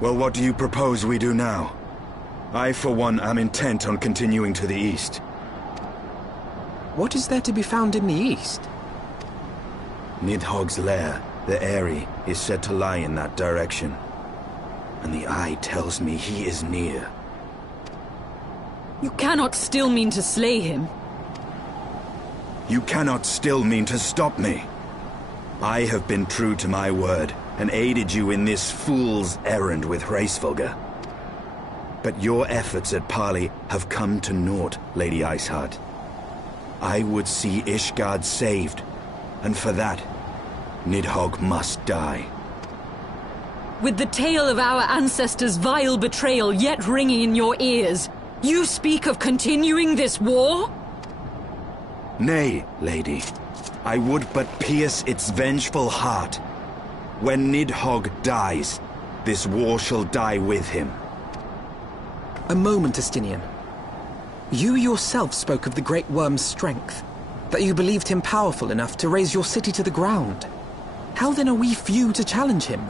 Well, what do you propose we do now? I, for one, am intent on continuing to the east. What is there to be found in the east? Nidhogg's lair, the Eyrie, is said to lie in that direction. And the eye tells me he is near. You cannot still mean to slay him. You cannot still mean to stop me. I have been true to my word, and aided you in this fool's errand with Hraesvelgr. But your efforts at parley have come to naught, Lady Iceheart. I would see Ishgard saved, and for that, Nidhogg must die. With the tale of our ancestors' vile betrayal yet ringing in your ears, you speak of continuing this war? Nay, lady. I would but pierce its vengeful heart. When Nidhogg dies, this war shall die with him. A moment, Estinian. You yourself spoke of the Great Worm's strength, that you believed him powerful enough to raise your city to the ground. How then are we few to challenge him?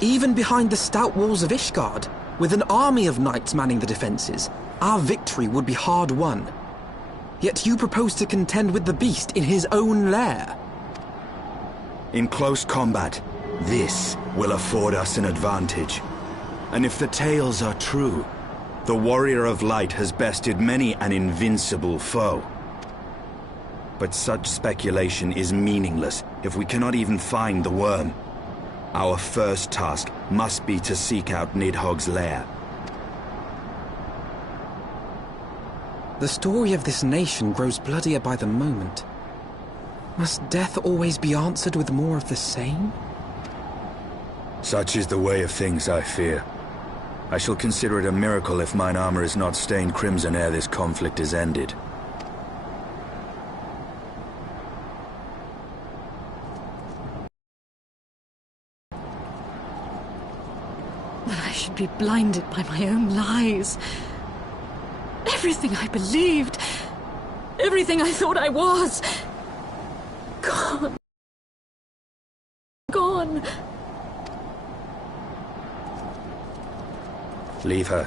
Even behind the stout walls of Ishgard, with an army of knights manning the defenses, our victory would be hard won. Yet you propose to contend with the beast in his own lair. In close combat, this will afford us an advantage. And if the tales are true, the Warrior of Light has bested many an invincible foe. But such speculation is meaningless if we cannot even find the worm. Our first task must be to seek out Nidhogg's lair. The story of this nation grows bloodier by the moment. Must death always be answered with more of the same? Such is the way of things, I fear. I shall consider it a miracle if mine armor is not stained crimson ere this conflict is ended. That I should be blinded by my own lies. Everything I believed, everything I thought I was, gone. Gone. Leave her.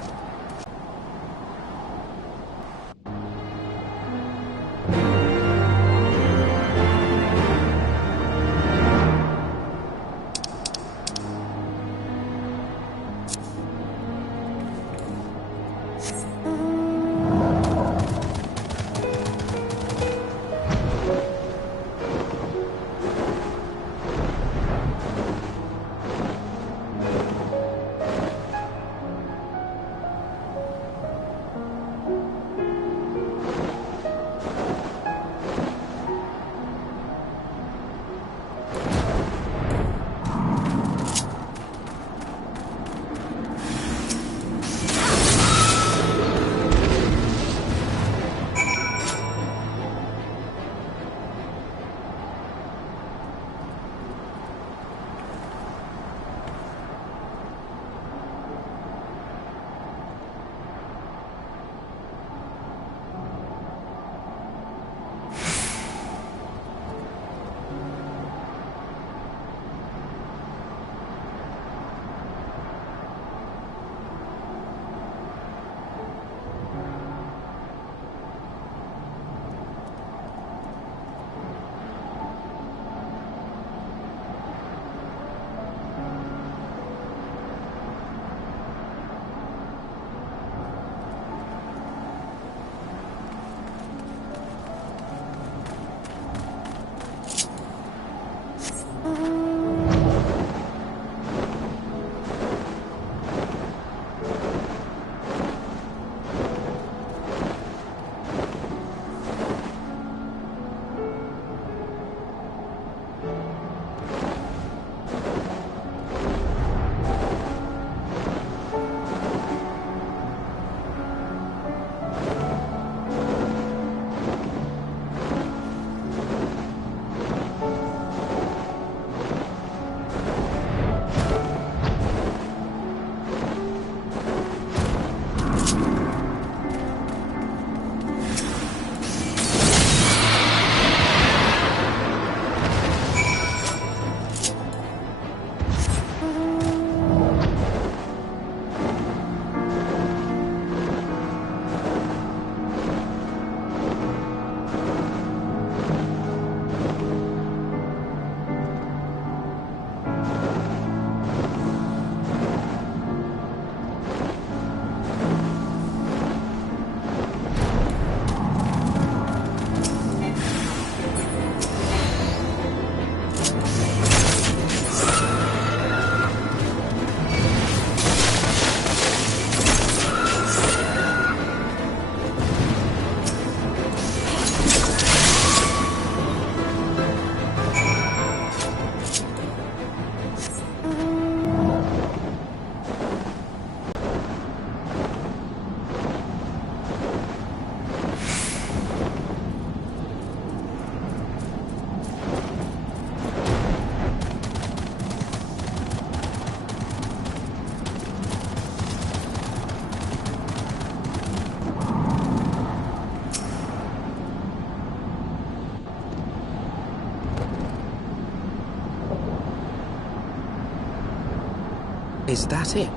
Is that it?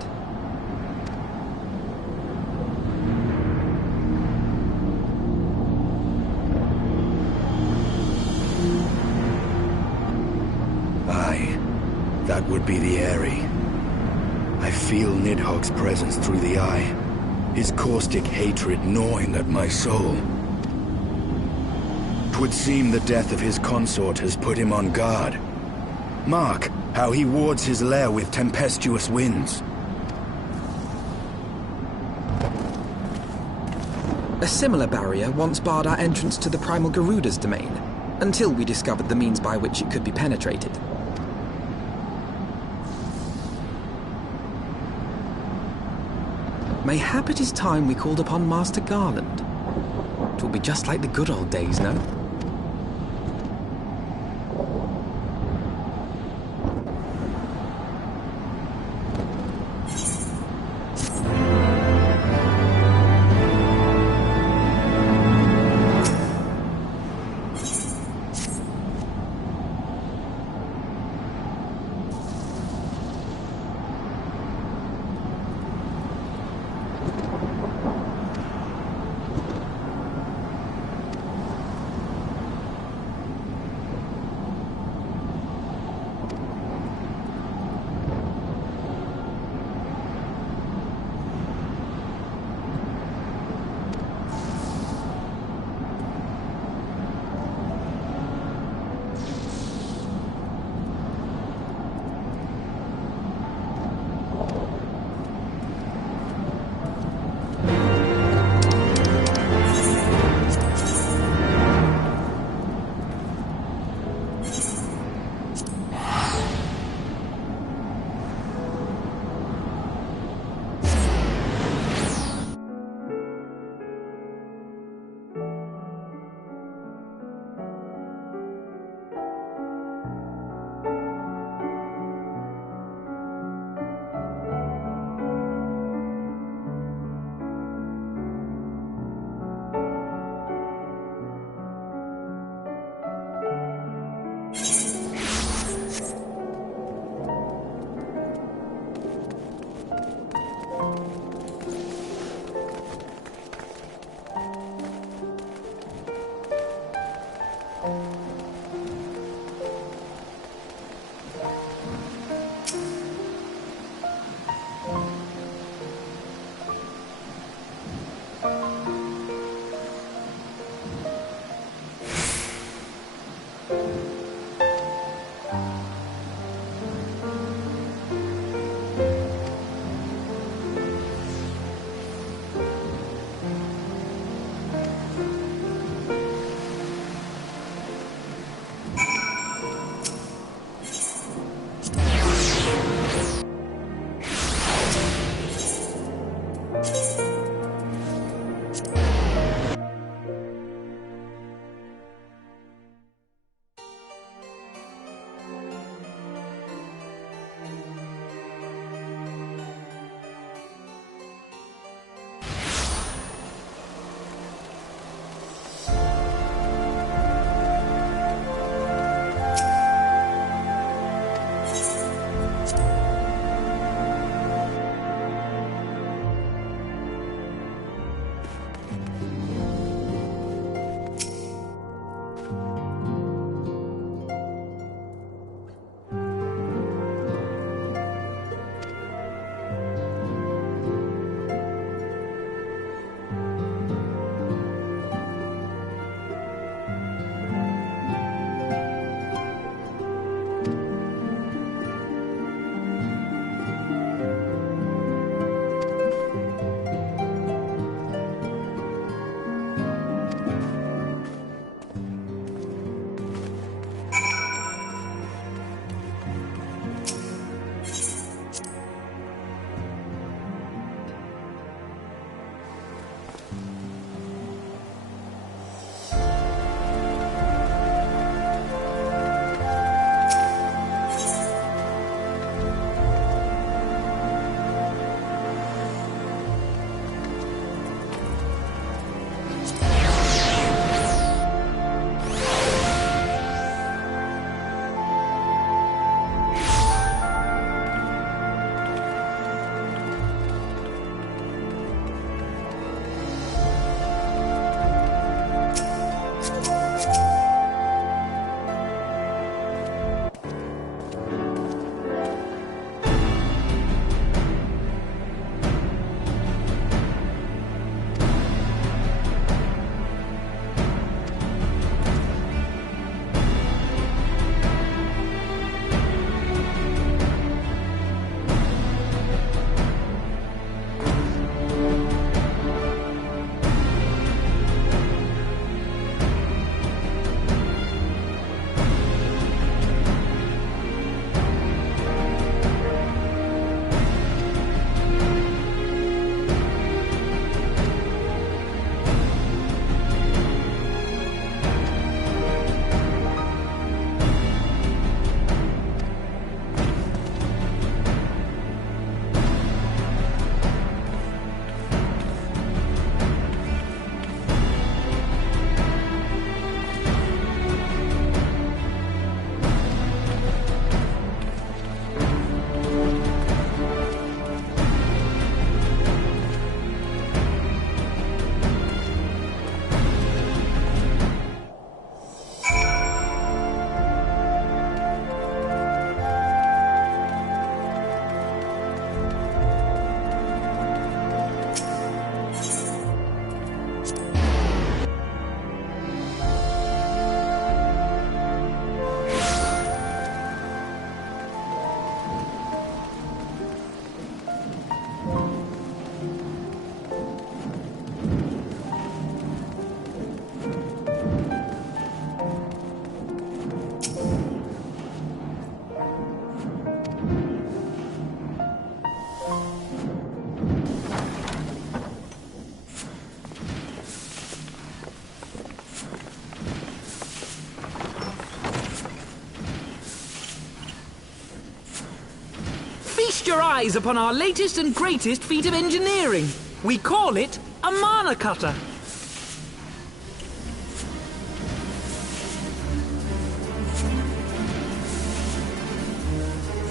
Aye, that would be the Eyrie. I feel Nidhogg's presence through the eye, his caustic hatred gnawing at my soul. 'Twould seem the death of his consort has put him on guard. Mark how he wards his lair with tempestuous winds. A similar barrier once barred our entrance to the Primal Garuda's domain, until we discovered the means by which it could be penetrated. Mayhap it is time we called upon Master Garland. It will be just like the good old days, no? Feast your eyes upon our latest and greatest feat of engineering. We call it a mana cutter.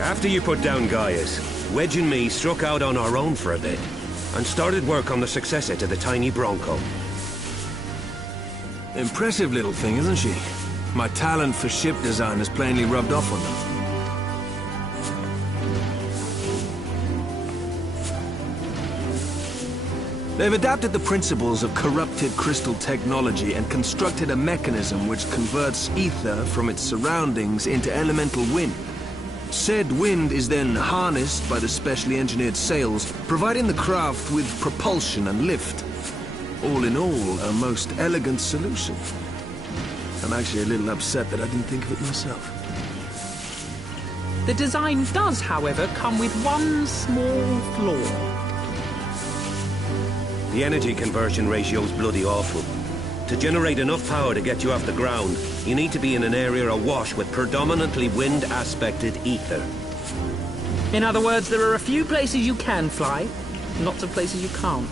After you put down Gaius, Wedge and me struck out on our own for a bit, and started work on the successor to the tiny Bronco. Impressive little thing, isn't she? My talent for ship design has plainly rubbed off on them. They've adapted the principles of corrupted crystal technology and constructed a mechanism which converts ether from its surroundings into elemental wind. Said wind is then harnessed by the specially engineered sails, providing the craft with propulsion and lift. All in all, a most elegant solution. I'm actually a little upset that I didn't think of it myself. The design does, however, come with one small flaw. The energy conversion ratio's bloody awful. To generate enough power to get you off the ground, you need to be in an area awash with predominantly wind-aspected ether. In other words, there are a few places you can fly, lots of places you can't.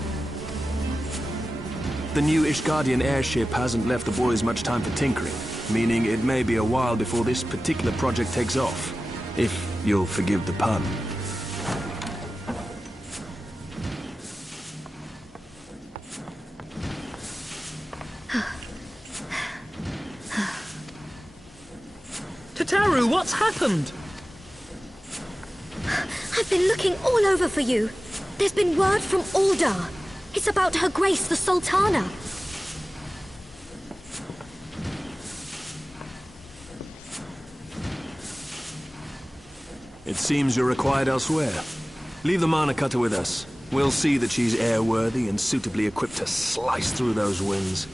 The new Ishgardian airship hasn't left the boys much time for tinkering, meaning it may be a while before this particular project takes off. If you'll forgive the pun. Tataru, what's happened? I've been looking all over for you. There's been word from Aldar. It's about Her Grace, the Sultana. It seems you're required elsewhere. Leave the mana cutter with us. We'll see that she's airworthy and suitably equipped to slice through those winds.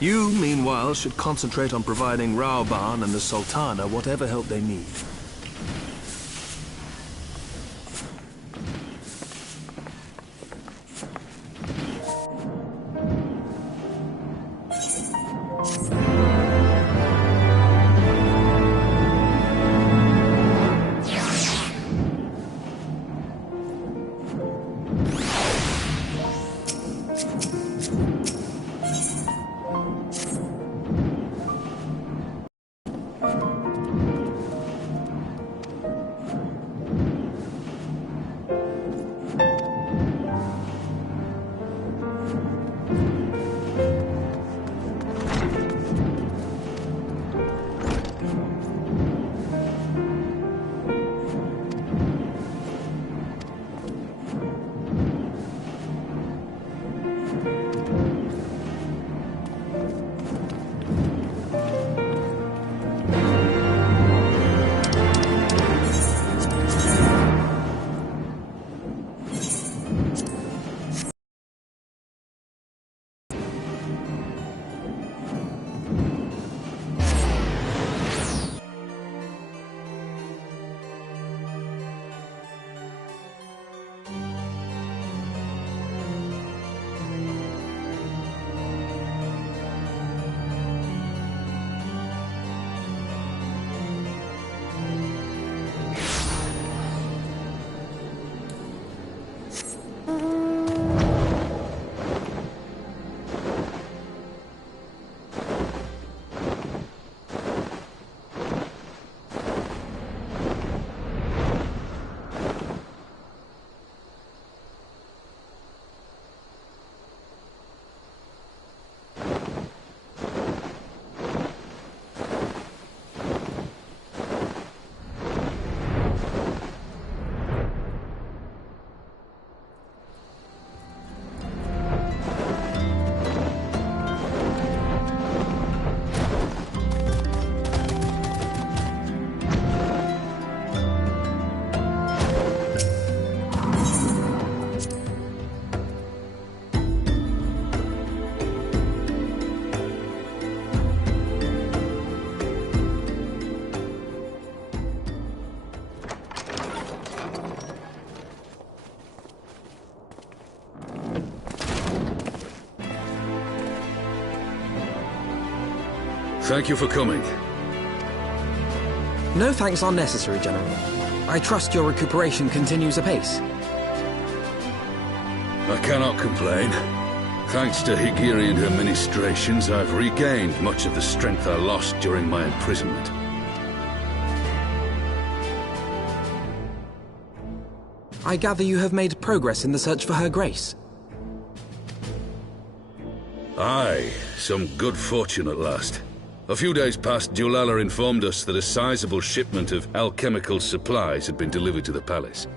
You, meanwhile, should concentrate on providing Raoban and the Sultana whatever help they need. Thank you for coming. No thanks are necessary, General. I trust your recuperation continues apace. I cannot complain. Thanks to Higiri and her ministrations, I've regained much of the strength I lost during my imprisonment. I gather you have made progress in the search for Her Grace. Aye, some good fortune at last. A few days past, Dulala informed us that a sizable shipment of alchemical supplies had been delivered to the palace.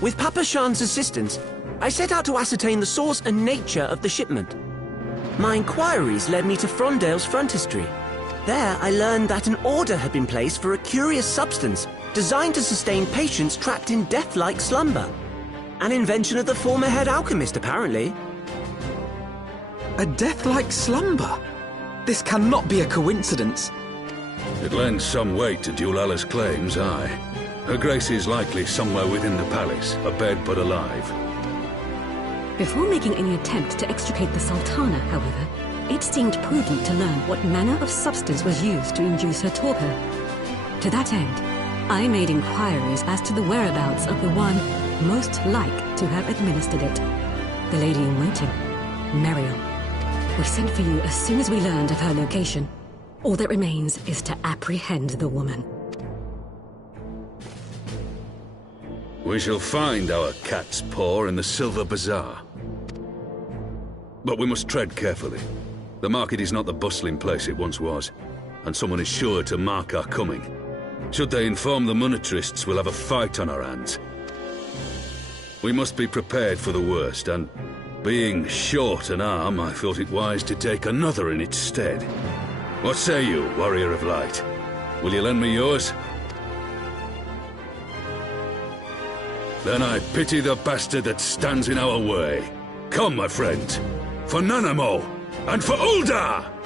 With Papa Shan's assistance, I set out to ascertain the source and nature of the shipment. My inquiries led me to Frondale's frontistery. There, I learned that an order had been placed for a curious substance designed to sustain patients trapped in death-like slumber. An invention of the former head alchemist, apparently. A death-like slumber? This cannot be a coincidence. It lends some weight to Dulala's claims, aye. Her Grace is likely somewhere within the palace, abed but alive. Before making any attempt to extricate the Sultana, however, it seemed prudent to learn what manner of substance was used to induce her torpor. To that end, I made inquiries as to the whereabouts of the one most like to have administered it. The lady-in-waiting, Muriel. We sent for you as soon as we learned of her location. All that remains is to apprehend the woman. We shall find our cat's paw in the Silver Bazaar. But we must tread carefully. The market is not the bustling place it once was, and someone is sure to mark our coming. Should they inform the monetarists, we'll have a fight on our hands. We must be prepared for the worst, and being short an arm, I thought it wise to take another in its stead. What say you, Warrior of Light? Will you lend me yours? Then I pity the bastard that stands in our way. Come, my friends, for Nanamo, and for Ul'dah!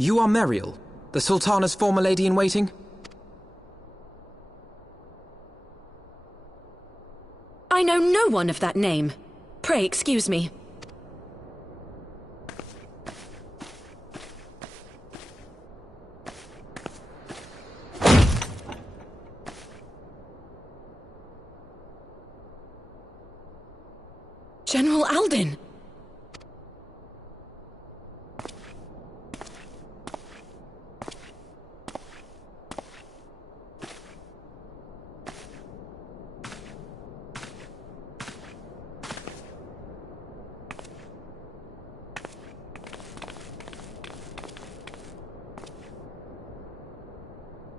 You are Meriel, the Sultana's former lady-in-waiting? I know no one of that name. Pray excuse me. General Alden!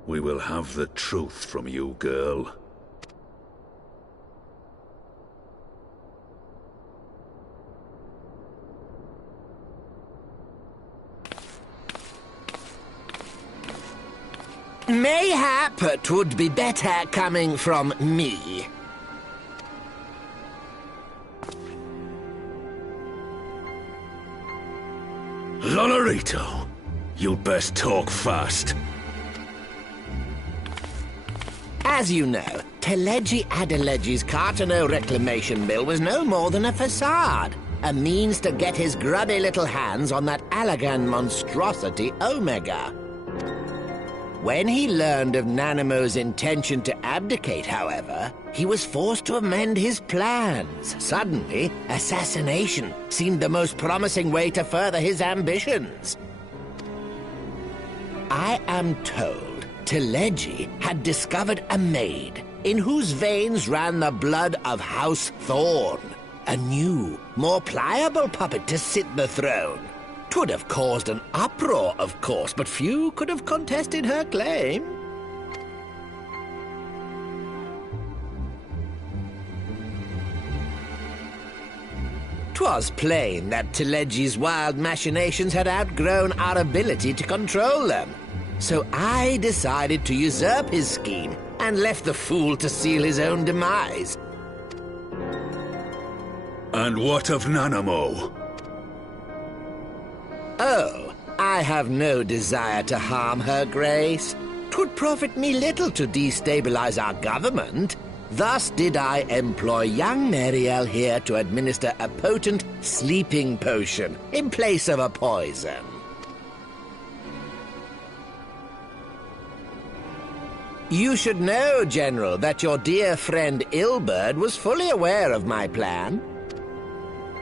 We will have the truth from you, girl. Mayhap it would be better coming from me. Lonorito, you'd best talk fast. As you know, Teleji Adeleji's Cartano reclamation mill was no more than a facade. A means to get his grubby little hands on that Allagan monstrosity, Omega. When he learned of Nanamo's intention to abdicate, however, he was forced to amend his plans. Suddenly, assassination seemed the most promising way to further his ambitions. I am told Teleji had discovered a maid in whose veins ran the blood of House Thorn. A new, more pliable puppet to sit the throne. 'Twould have caused an uproar, of course, but few could have contested her claim. 'Twas plain that Teleji's wild machinations had outgrown our ability to control them. So I decided to usurp his scheme and left the fool to seal his own demise. And what of Nanamo? Oh, I have no desire to harm her grace. 'Twould profit me little to destabilize our government. Thus did I employ young Meriel here to administer a potent sleeping potion in place of a poison. You should know, General, that your dear friend Ilberd was fully aware of my plan.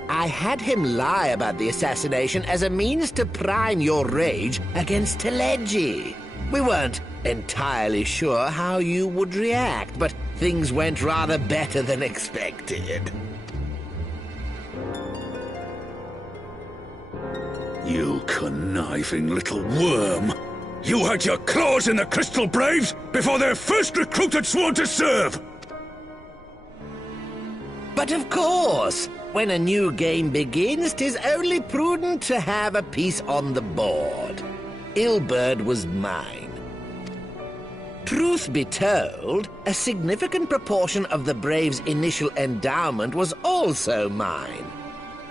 I had him lie about the assassination as a means to prime your rage against Teleji. We weren't entirely sure how you would react, but things went rather better than expected. You conniving little worm! You had your claws in the Crystal Braves before their first recruit had sworn to serve! But of course, when a new game begins, 'tis only prudent to have a piece on the board. Ilberd was mine. Truth be told, a significant proportion of the Braves' initial endowment was also mine.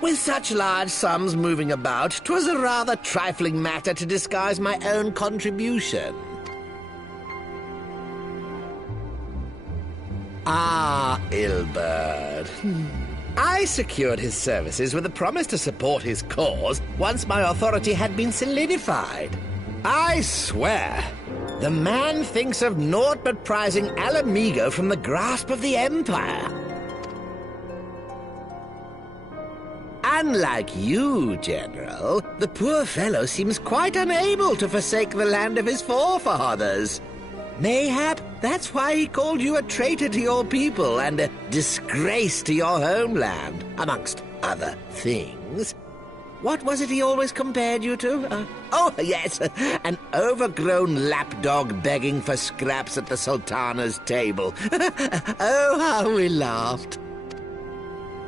With such large sums moving about, 'twas a rather trifling matter to disguise my own contribution. Ah, Ilberd. I secured his services with a promise to support his cause once my authority had been solidified. I swear, the man thinks of naught but prizing Alamigo from the grasp of the Empire. Unlike you, General, the poor fellow seems quite unable to forsake the land of his forefathers. Mayhap that's why he called you a traitor to your people and a disgrace to your homeland, amongst other things. What was it he always compared you to? Oh, yes, an overgrown lapdog begging for scraps at the Sultana's table. Oh, how we laughed.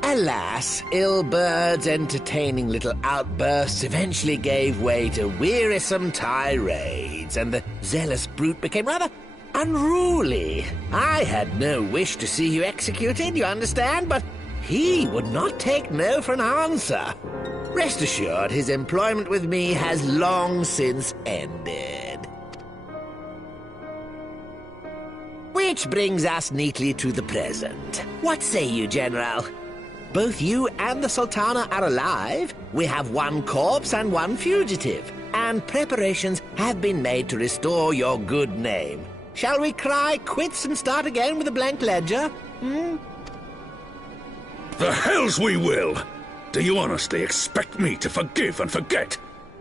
Alas, Ilberd's entertaining little outbursts eventually gave way to wearisome tirades, and the zealous brute became rather unruly. I had no wish to see you executed, you understand, but he would not take no for an answer. Rest assured, his employment with me has long since ended. Which brings us neatly to the present. What say you, General? Both you and the Sultana are alive. We have one corpse and one fugitive, and preparations have been made to restore your good name. Shall we cry quits and start again with a blank ledger? The hells we will! Do you honestly expect me to forgive and forget?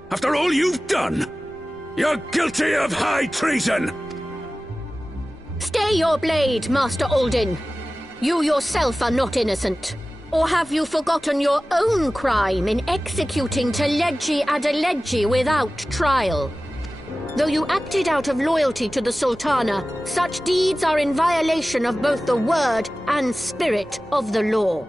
After all you've done? You're guilty of high treason! Stay your blade, Master Alden. You yourself are not innocent. Or have you forgotten your own crime in executing Teledji Adeledji without trial? Though you acted out of loyalty to the Sultana, such deeds are in violation of both the word and spirit of the law.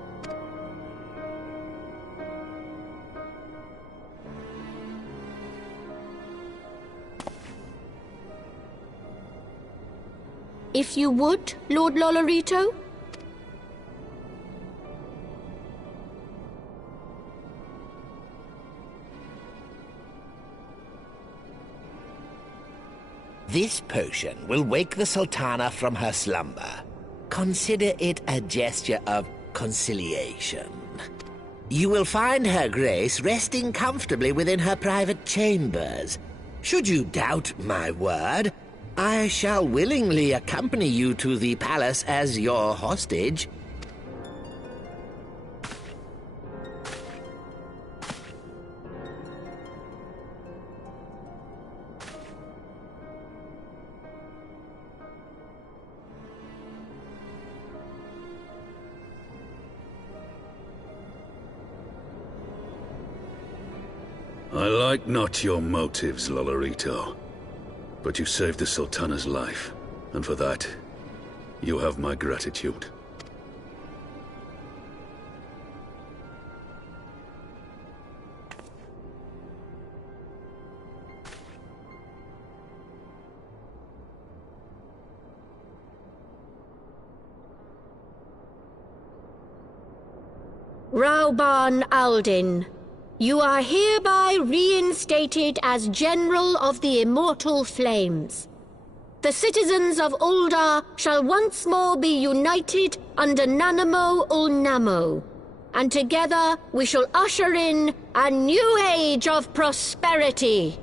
If you would, Lord Lolorito? This potion will wake the Sultana from her slumber. Consider it a gesture of conciliation. You will find Her Grace resting comfortably within her private chambers. Should you doubt my word, I shall willingly accompany you to the palace as your hostage. I like not your motives, Lolorito. But you saved the Sultana's life, and for that, you have my gratitude. Rauban Aldin, you are hereby reinstated as General of the Immortal Flames. The citizens of Uldar shall once more be united under Nanamo Ulnamo, and together we shall usher in a new age of prosperity.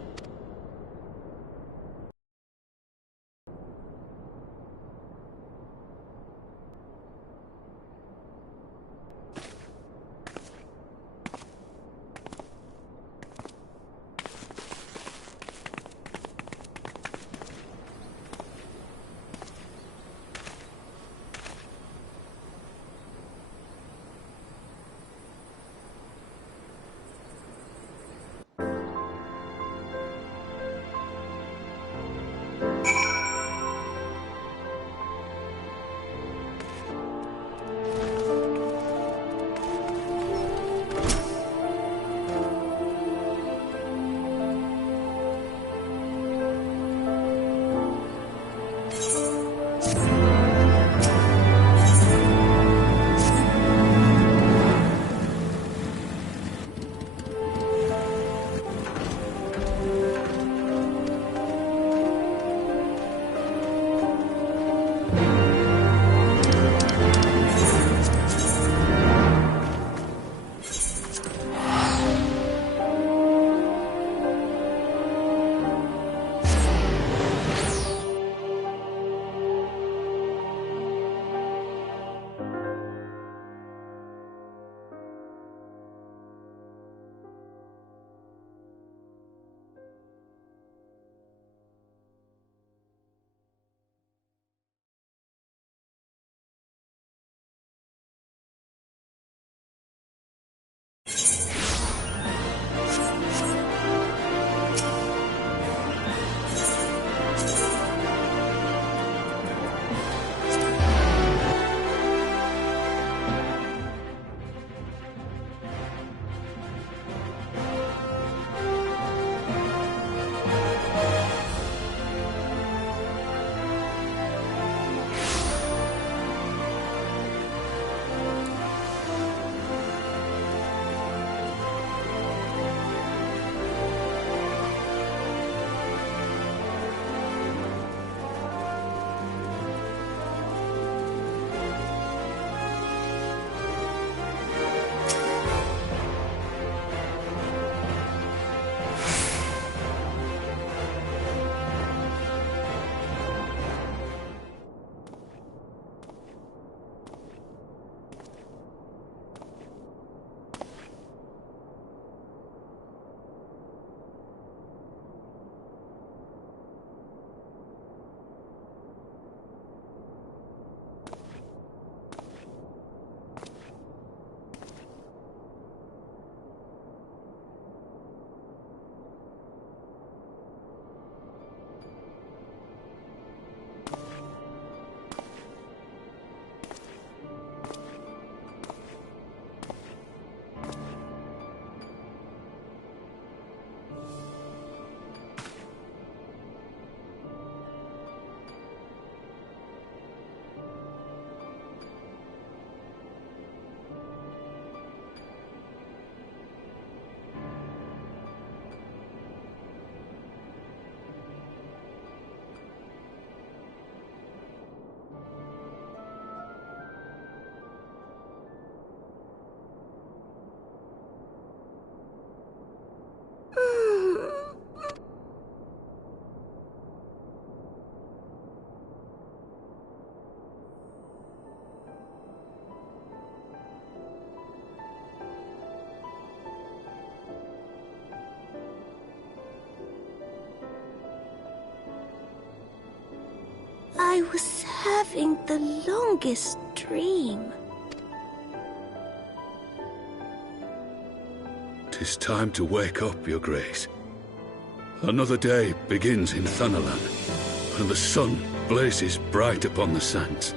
I was having the longest dream. 'Tis time to wake up, Your Grace. Another day begins in Thanalan, and the sun blazes bright upon the sands.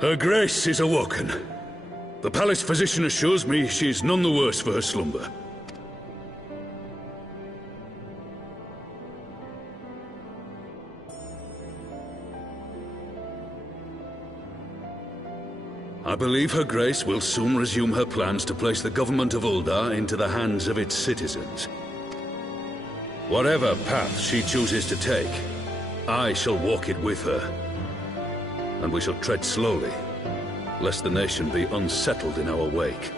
Her Grace is awoken. The palace physician assures me she is none the worse for her slumber. I believe Her Grace will soon resume her plans to place the government of Uldar into the hands of its citizens. Whatever path she chooses to take, I shall walk it with her. And we shall tread slowly, lest the nation be unsettled in our wake.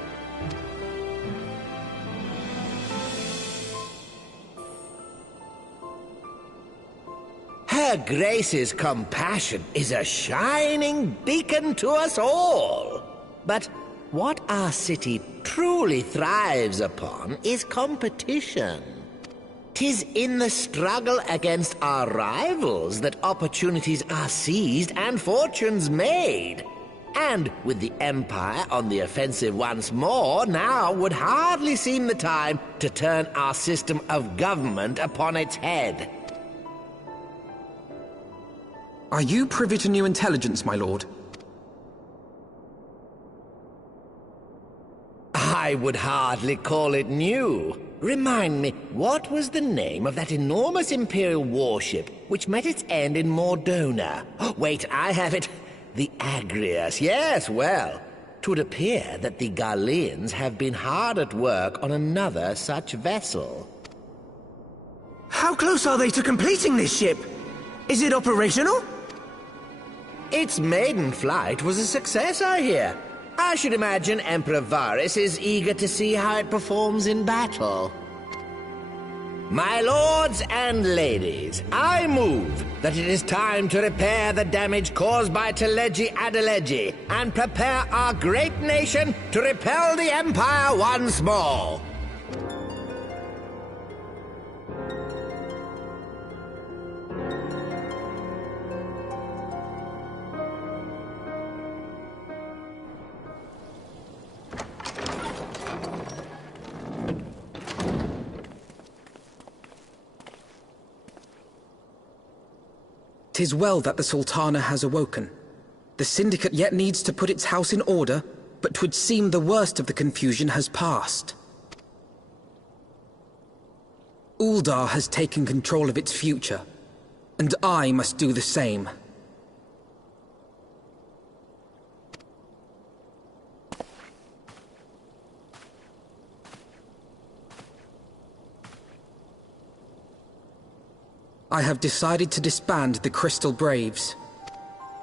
Her Grace's compassion is a shining beacon to us all. But what our city truly thrives upon is competition. 'Tis in the struggle against our rivals that opportunities are seized and fortunes made. And with the Empire on the offensive once more, now would hardly seem the time to turn our system of government upon its head. Are you privy to new intelligence, my lord? I would hardly call it new. Remind me, what was the name of that enormous Imperial warship which met its end in Mordona? Wait, I have it. The Agrias. Yes, well, 'twould appear that the Garleans have been hard at work on another such vessel. How close are they to completing this ship? Is it operational? Its maiden flight was a success, I hear. I should imagine Emperor Varys is eager to see how it performs in battle. My lords and ladies, I move that it is time to repair the damage caused by Teleji Adeleji and prepare our great nation to repel the Empire once more. "'Tis well that the Sultana has awoken. The Syndicate yet needs to put its house in order, but 'twould seem the worst of the confusion has passed. Uldar has taken control of its future, and I must do the same." I have decided to disband the Crystal Braves.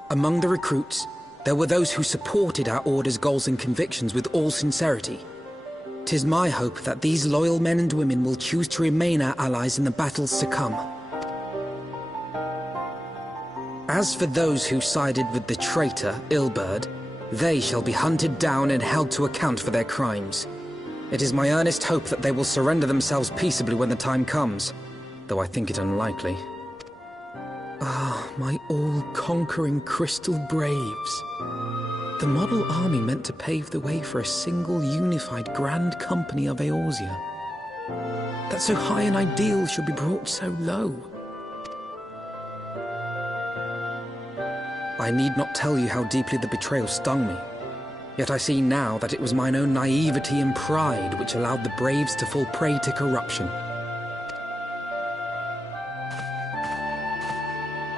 Among the recruits, there were those who supported our Order's goals and convictions with all sincerity. 'Tis my hope that these loyal men and women will choose to remain our allies in the battles to come. As for those who sided with the traitor, Ilberd, they shall be hunted down and held to account for their crimes. It is my earnest hope that they will surrender themselves peaceably when the time comes, though I think it unlikely. Ah, my all-conquering Crystal Braves. The model army meant to pave the way for a single, unified Grand Company of Eorzea. That so high an ideal should be brought so low. I need not tell you how deeply the betrayal stung me. Yet I see now that it was mine own naivety and pride which allowed the Braves to fall prey to corruption.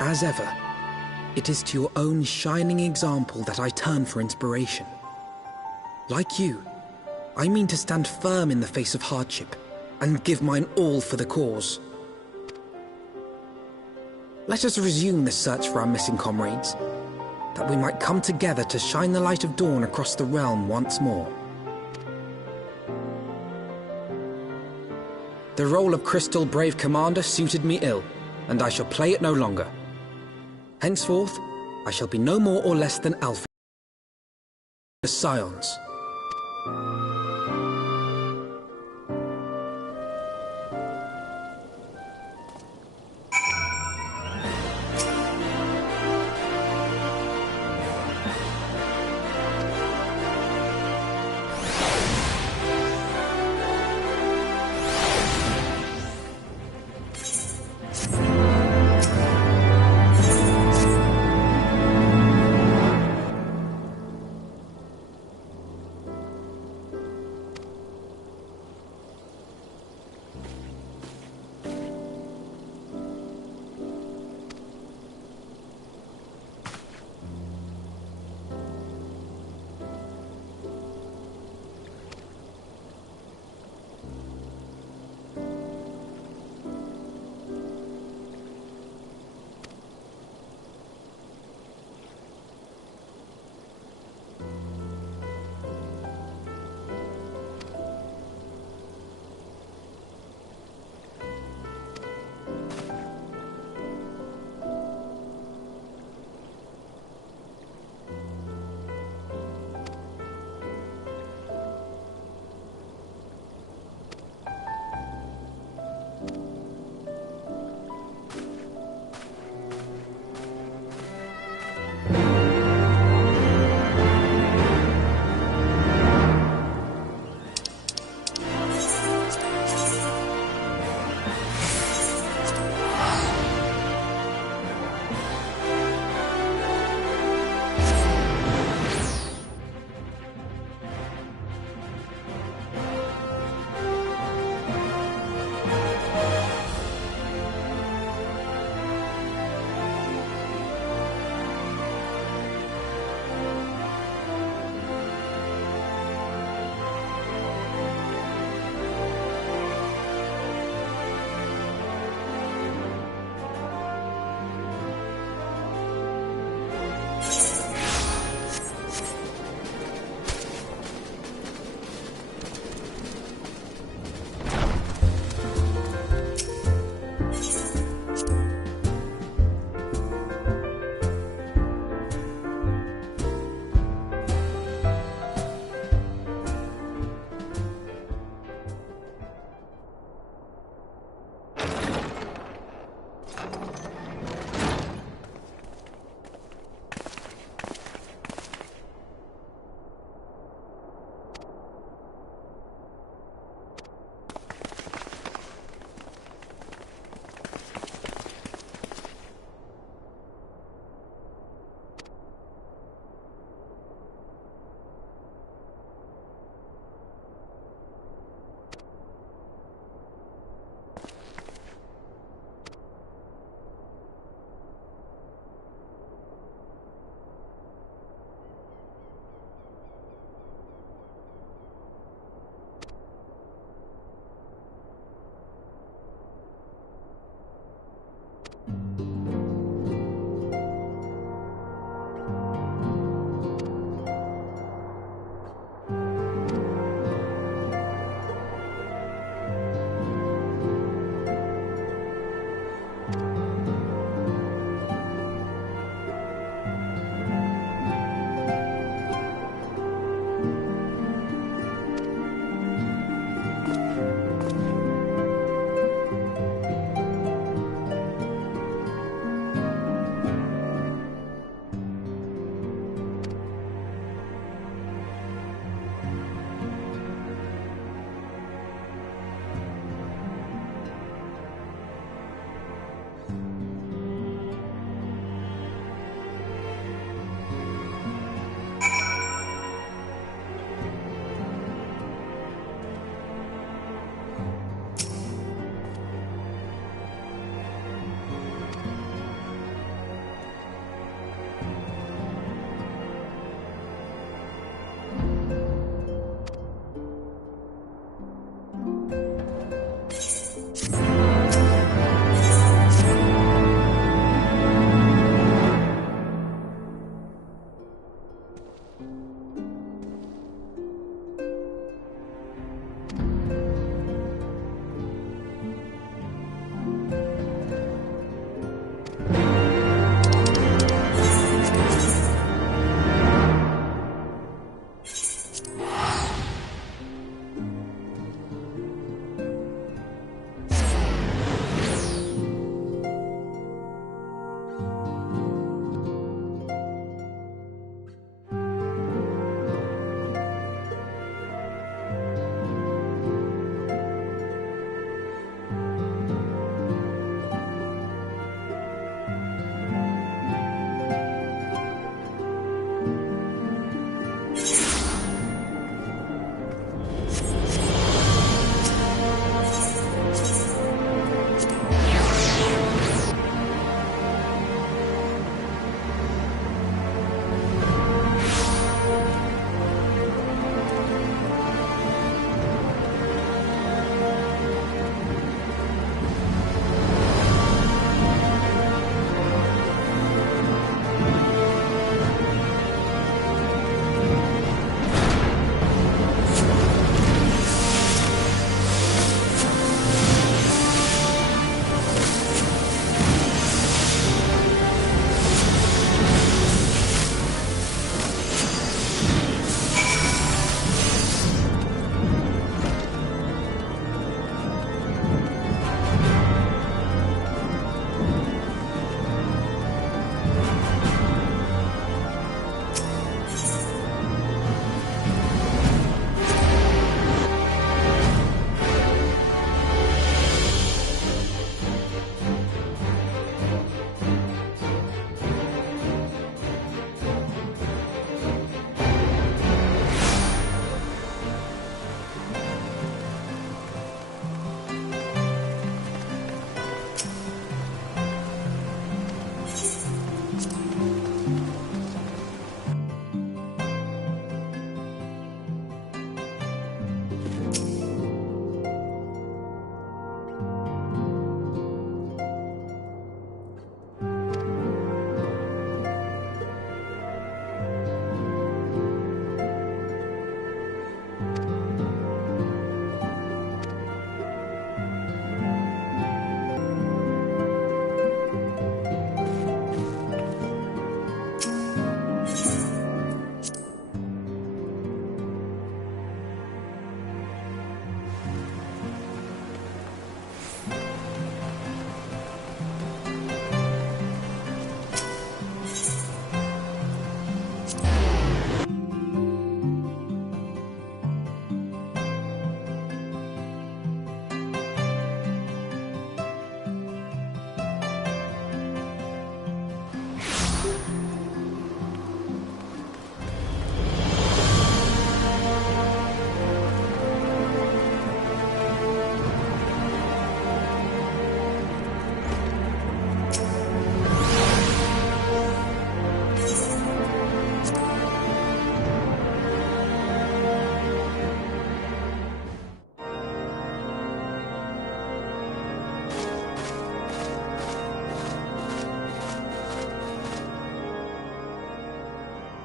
As ever, it is to your own shining example that I turn for inspiration. Like you, I mean to stand firm in the face of hardship and give mine all for the cause. Let us resume the search for our missing comrades, that we might come together to shine the light of dawn across the realm once more. The role of Crystal Brave Commander suited me ill, and I shall play it no longer. Henceforth, I shall be no more or less than Alpha, the Scions.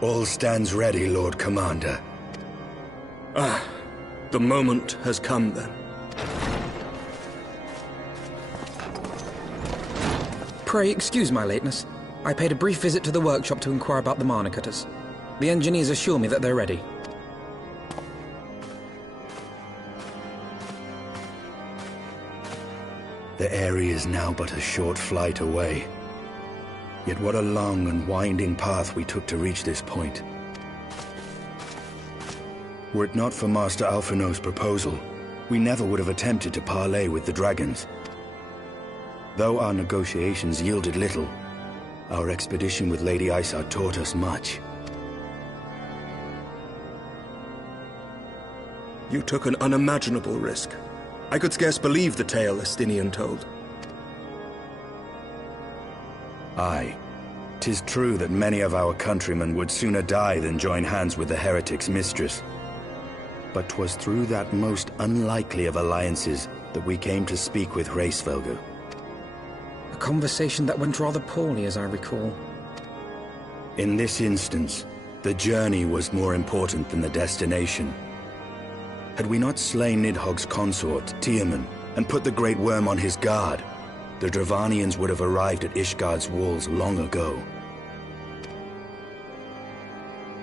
All stands ready, Lord Commander. Ah, the moment has come then. Pray excuse my lateness. I paid a brief visit to the workshop to inquire about the mana cutters. The engineers assure me that they're ready. The area is now but a short flight away. Yet what a long and winding path we took to reach this point. Were it not for Master Alphino's proposal, we never would have attempted to parley with the dragons. Though our negotiations yielded little, our expedition with Lady Isar taught us much. You took an unimaginable risk. I could scarce believe the tale Estinian told. Aye. 'Tis true that many of our countrymen would sooner die than join hands with the heretic's mistress. But 'twas through that most unlikely of alliances that we came to speak with Hraesvelgr. A conversation that went rather poorly, as I recall. In this instance, the journey was more important than the destination. Had we not slain Nidhogg's consort, Tiaman, and put the Great Worm on his guard, the Dravanians would have arrived at Ishgard's walls long ago.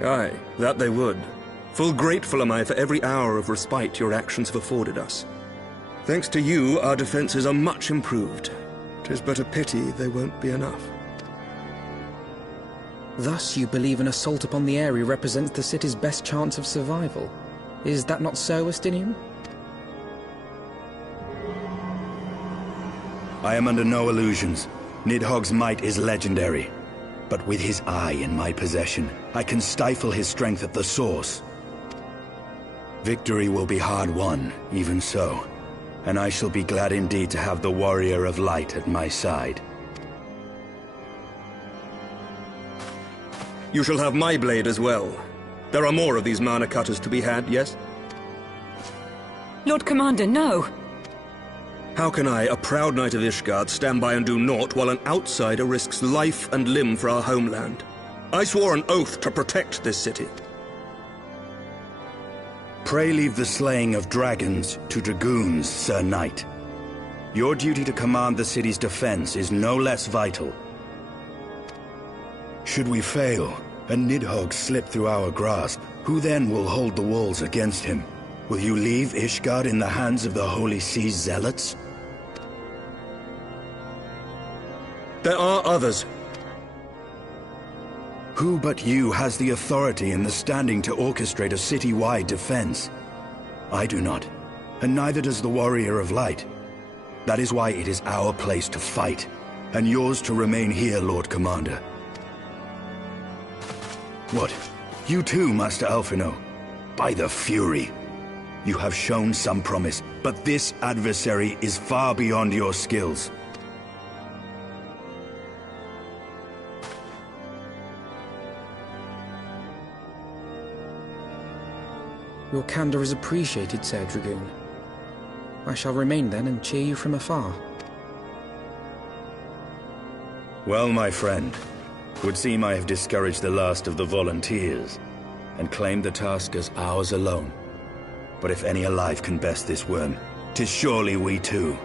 Aye, that they would. Full grateful am I for every hour of respite your actions have afforded us. Thanks to you, our defenses are much improved. 'Tis but a pity they won't be enough. Thus you believe an assault upon the area represents the city's best chance of survival. Is that not so, Estinian? I am under no illusions. Nidhogg's might is legendary. But with his eye in my possession, I can stifle his strength at the source. Victory will be hard won, even so. And I shall be glad indeed to have the Warrior of Light at my side. You shall have my blade as well. There are more of these mana cutters to be had, yes? Lord Commander, no! How can I, a proud knight of Ishgard, stand by and do naught while an outsider risks life and limb for our homeland? I swore an oath to protect this city. Pray leave the slaying of dragons to dragoons, Sir Knight. Your duty to command the city's defense is no less vital. Should we fail, and Nidhogg slip through our grasp, who then will hold the walls against him? Will you leave Ishgard in the hands of the Holy Sea's zealots? There are others. Who but you has the authority and the standing to orchestrate a city-wide defense? I do not, and neither does the Warrior of Light. That is why it is our place to fight, and yours to remain here, Lord Commander. What? You too, Master Alphino? By the Fury! You have shown some promise, but this adversary is far beyond your skills. Your candor is appreciated, Sir Dragoon. I shall remain then and cheer you from afar. Well, my friend, would seem I have discouraged the last of the volunteers, and claimed the task as ours alone. But if any alive can best this worm, 'tis surely we too.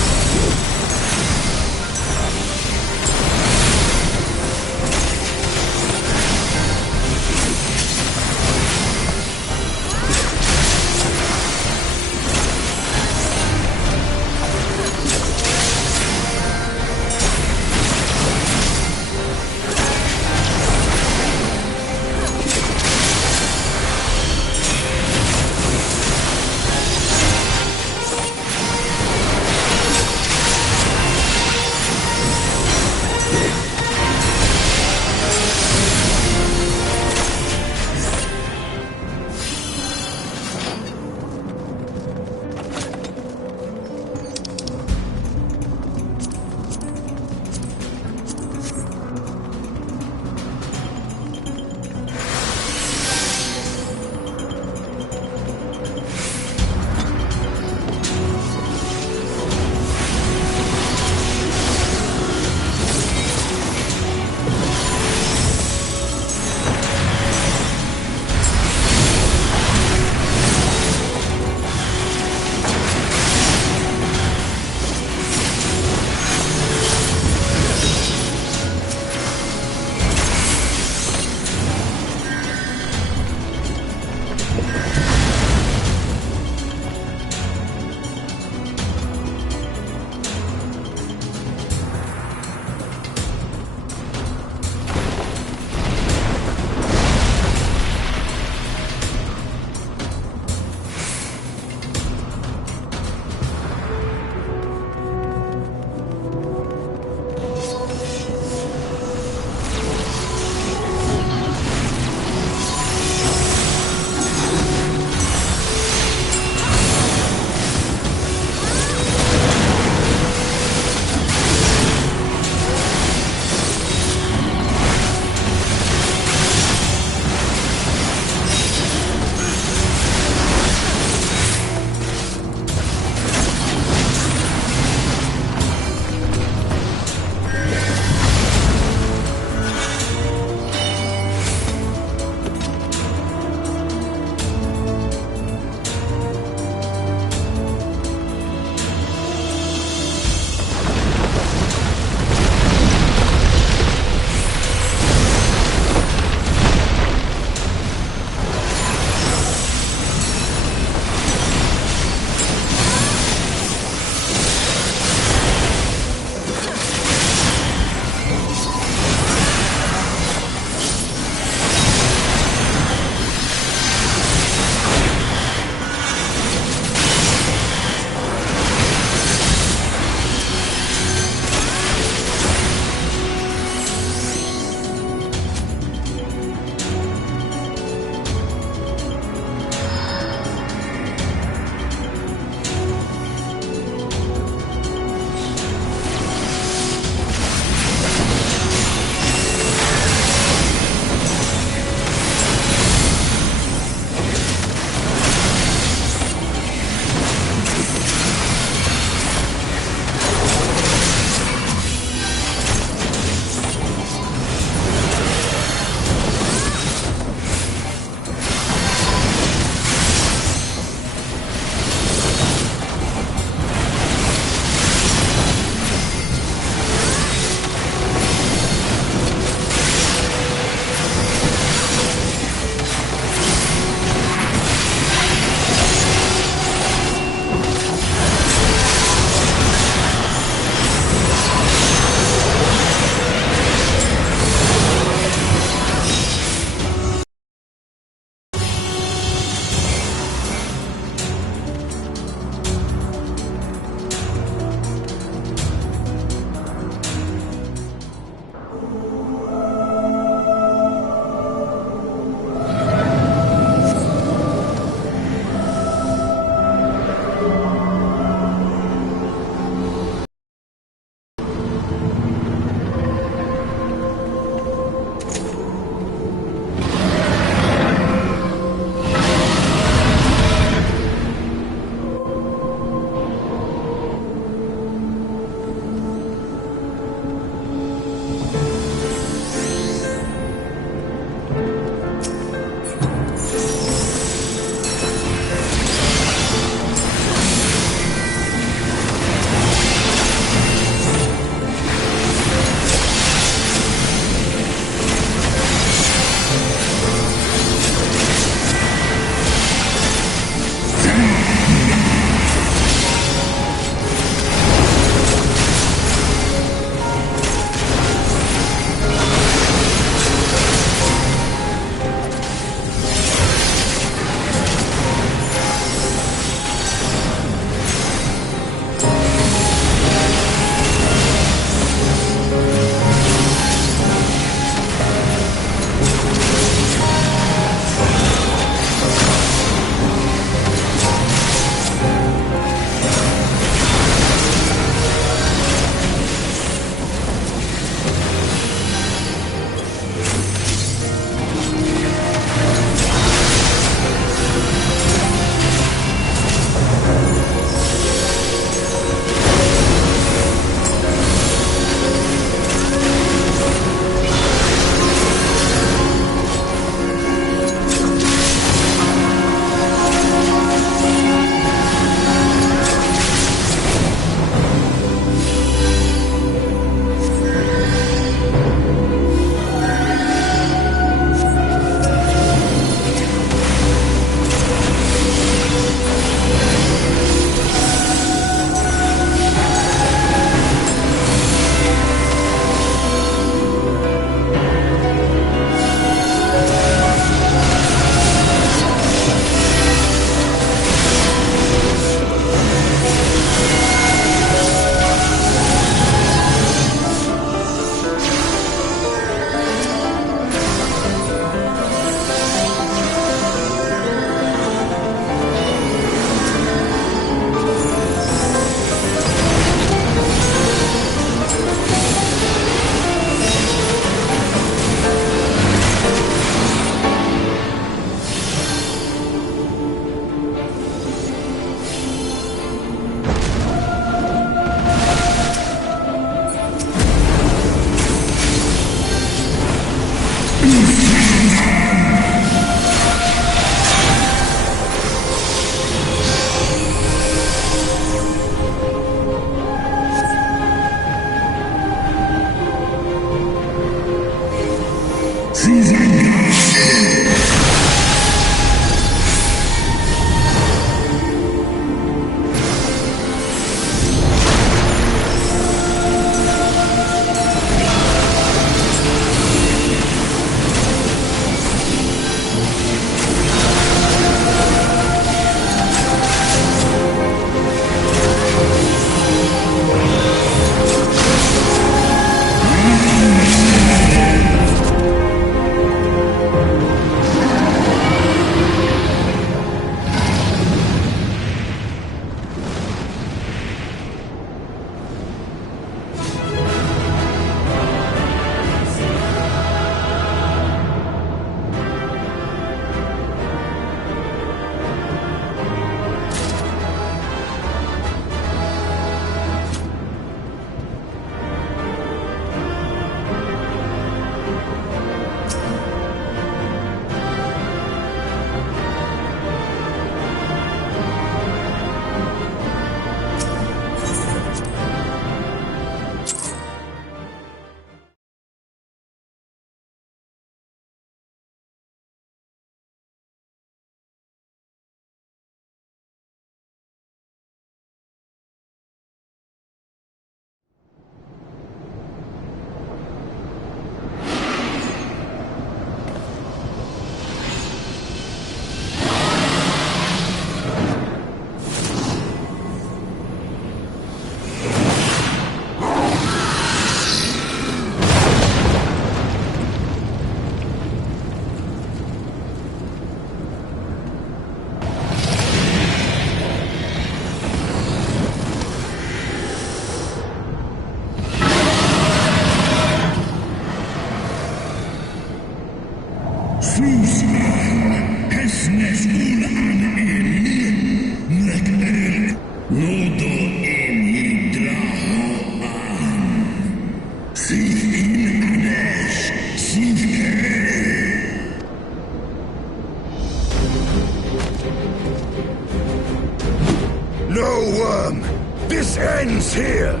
No, Worm! This ends here!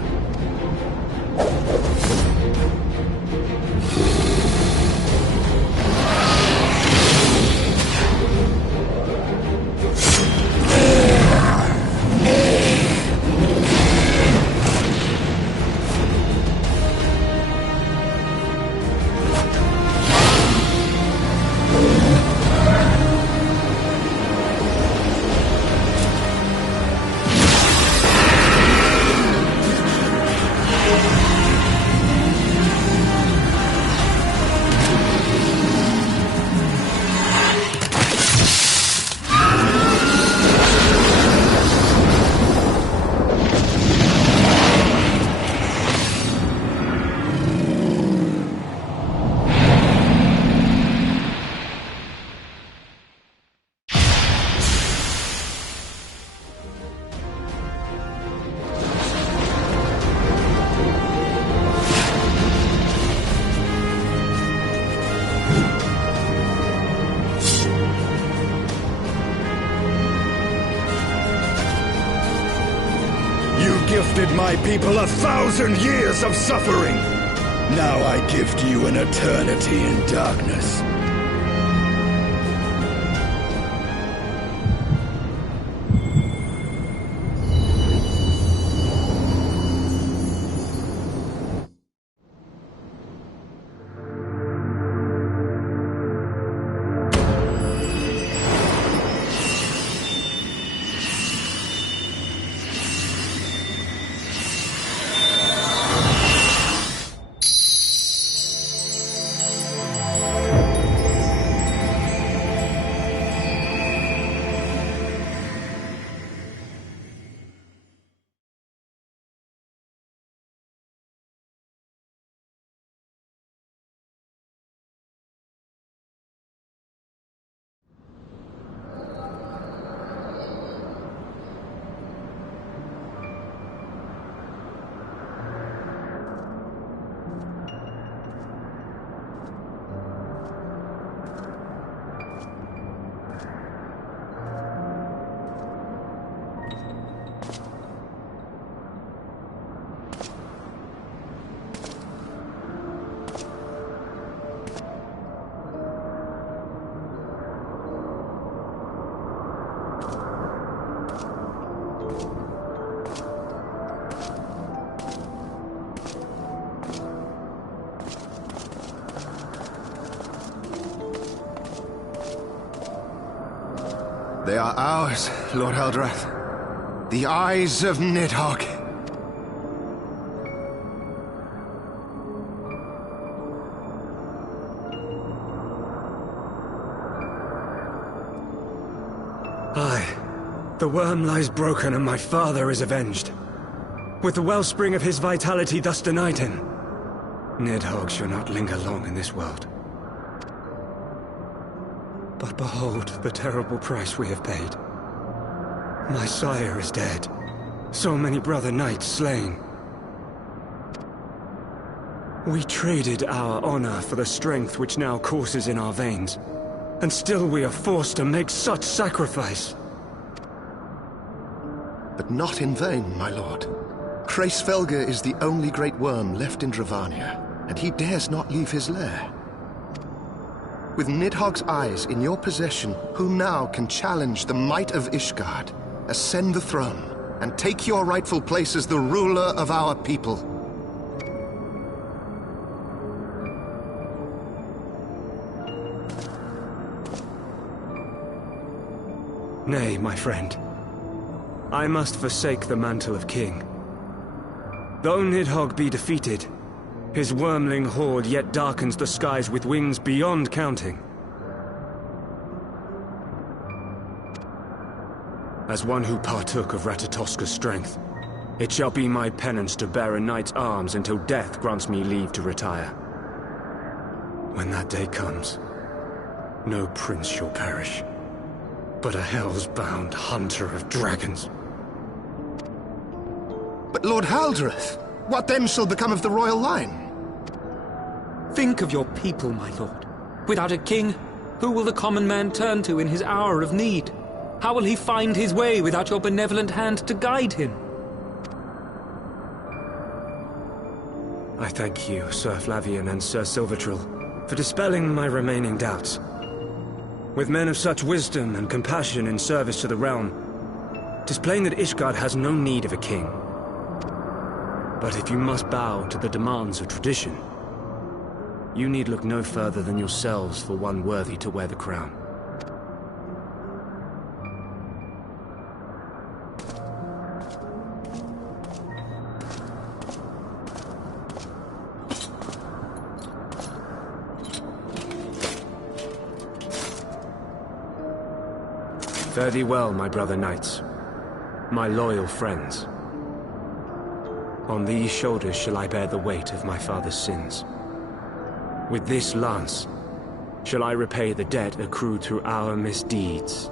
Gifted my people 1,000 years of suffering. Now I gift you an eternity in darkness. They are ours, Lord Eldrath. The eyes of Nidhogg. Aye. The worm lies broken and my father is avenged. With the wellspring of his vitality thus denied him, Nidhogg shall not linger long in this world. But behold the terrible price we have paid. My sire is dead. So many brother knights slain. We traded our honor for the strength which now courses in our veins. And still we are forced to make such sacrifice. But not in vain, my lord. Hraesvelgr is the only great worm left in Dravania, and he dares not leave his lair. With Nidhogg's eyes in your possession, who now can challenge the might of Ishgard, ascend the throne, and take your rightful place as the ruler of our people? Nay, my friend. I must forsake the mantle of king. Though Nidhogg be defeated, his wormling horde yet darkens the skies with wings beyond counting. As one who partook of Ratatoska's strength, it shall be my penance to bear a knight's arms until death grants me leave to retire. When that day comes, no prince shall perish, but a hell's-bound hunter of dragons. But Lord Haldreth, what then shall become of the royal line? Think of your people, my lord. Without a king, who will the common man turn to in his hour of need? How will he find his way without your benevolent hand to guide him? I thank you, Sir Flavian and Sir Silvertrill, for dispelling my remaining doubts. With men of such wisdom and compassion in service to the realm, 'tis plain that Ishgard has no need of a king. But if you must bow to the demands of tradition, you need look no further than yourselves for one worthy to wear the crown. Fare thee well, my brother knights, my loyal friends. On these shoulders shall I bear the weight of my father's sins. With this lance shall I repay the debt accrued through our misdeeds.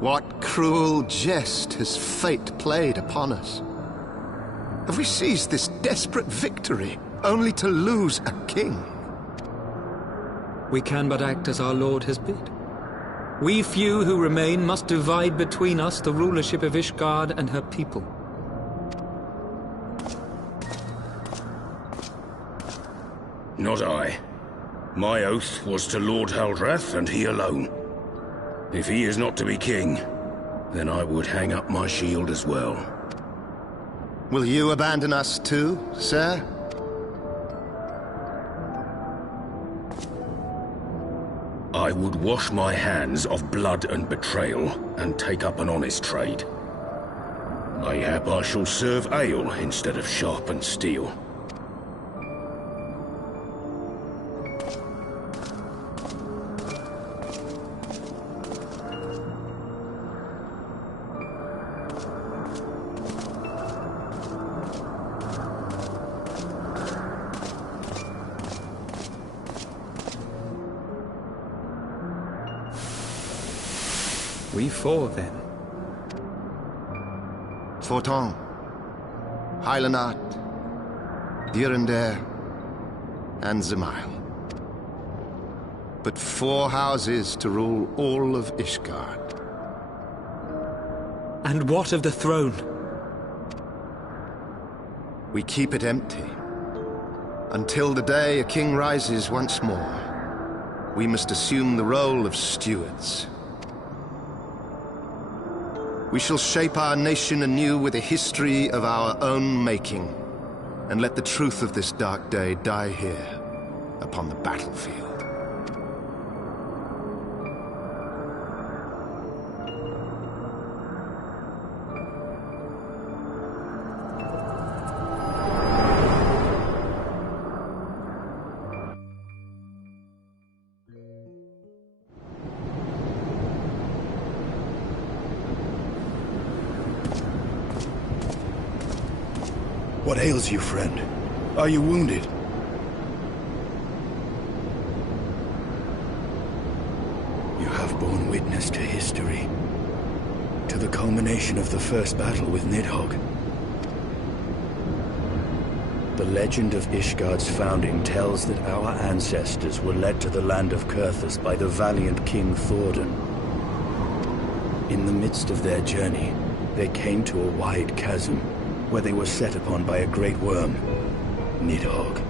What cruel jest has fate played upon us? Have we seized this desperate victory, only to lose a king? We can but act as our lord has bid. We few who remain must divide between us the rulership of Ishgard and her people. Not I. My oath was to Lord Haldrath, and he alone. If he is not to be king, then I would hang up my shield as well. Will you abandon us too, sir? I would wash my hands of blood and betrayal, and take up an honest trade. Mayhap I shall serve ale instead of sharpened steel. We four, then. Forton, Hylanat, Dyrendare, and Zemail. But 4 houses to rule all of Ishgard. And what of the throne? We keep it empty. Until the day a king rises once more, we must assume the role of stewards. We shall shape our nation anew with a history of our own making, and let the truth of this dark day die here, upon the battlefield. What ails you, friend? Are you wounded? You have borne witness to history, to the culmination of the first battle with Nidhogg. The legend of Ishgard's founding tells that our ancestors were led to the land of Kurthus by the valiant King Thordan. In the midst of their journey, they came to a wide chasm, where they were set upon by a great worm, Nidhogg.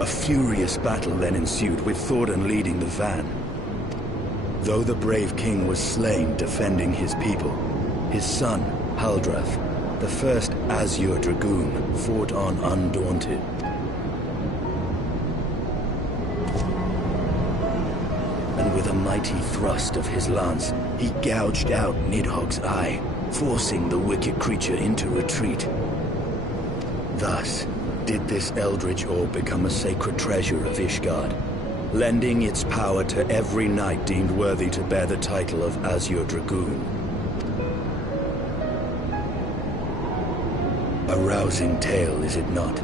A furious battle then ensued, with Thordan leading the van. Though the brave king was slain defending his people, his son, Haldrath, the first Azure Dragoon, fought on undaunted. And with a mighty thrust of his lance, he gouged out Nidhogg's eye, forcing the wicked creature into retreat. Thus, did this eldritch orb become a sacred treasure of Ishgard, lending its power to every knight deemed worthy to bear the title of Azure Dragoon. A rousing tale, is it not?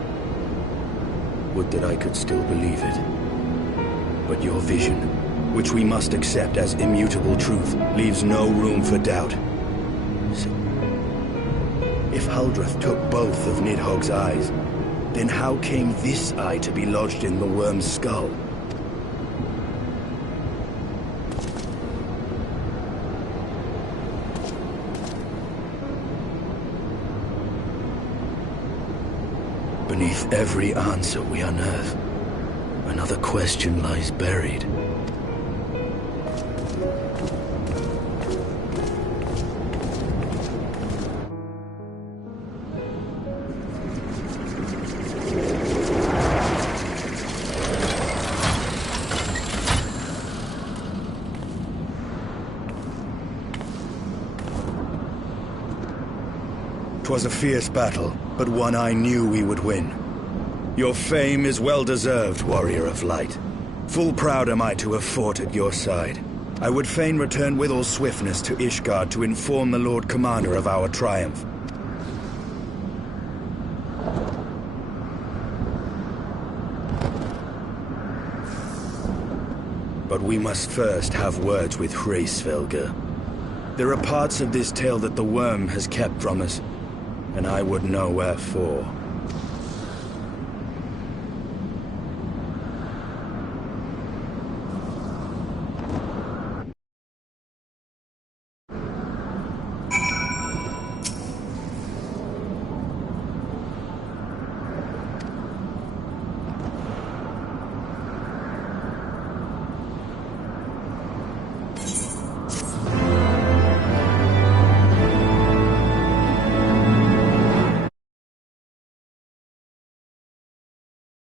Would that I could still believe it. But your vision, which we must accept as immutable truth, leaves no room for doubt. If Haldrath took both of Nidhogg's eyes, then how came this eye to be lodged in the worm's skull? Beneath every answer we unearth, another question lies buried. 'Twas a fierce battle, but one I knew we would win. Your fame is well deserved, warrior of light. Full proud am I to have fought at your side. I would fain return with all swiftness to Ishgard to inform the Lord Commander of our triumph. But we must first have words with Hraesvelgr. There are parts of this tale that the worm has kept from us, and I would know wherefore.